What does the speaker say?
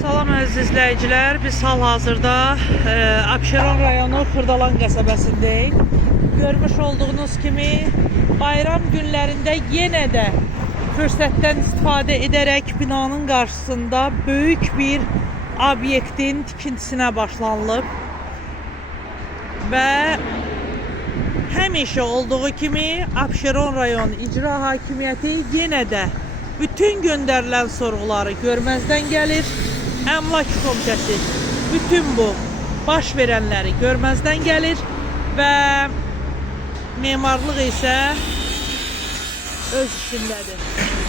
Salam əziz izləyicilər, biz hal-hazırda Abşeron rayonu Xırdalan qəsəbəsindəyik. Görmüş olduğunuz kimi bayram günlərində yenə də fürsətdən istifadə edərək binanın qarşısında böyük bir obyektin tikintisinə başlanılıb. Və həmişə olduğu kimi Abşeron rayon icra hakimiyyəti yenə də bütün göndərilən sorğuları görməzdən gəlir. Əmlak komitəsi bütün bu baş verənləri görməzdən gəlir və memarlıq isə öz işindədir.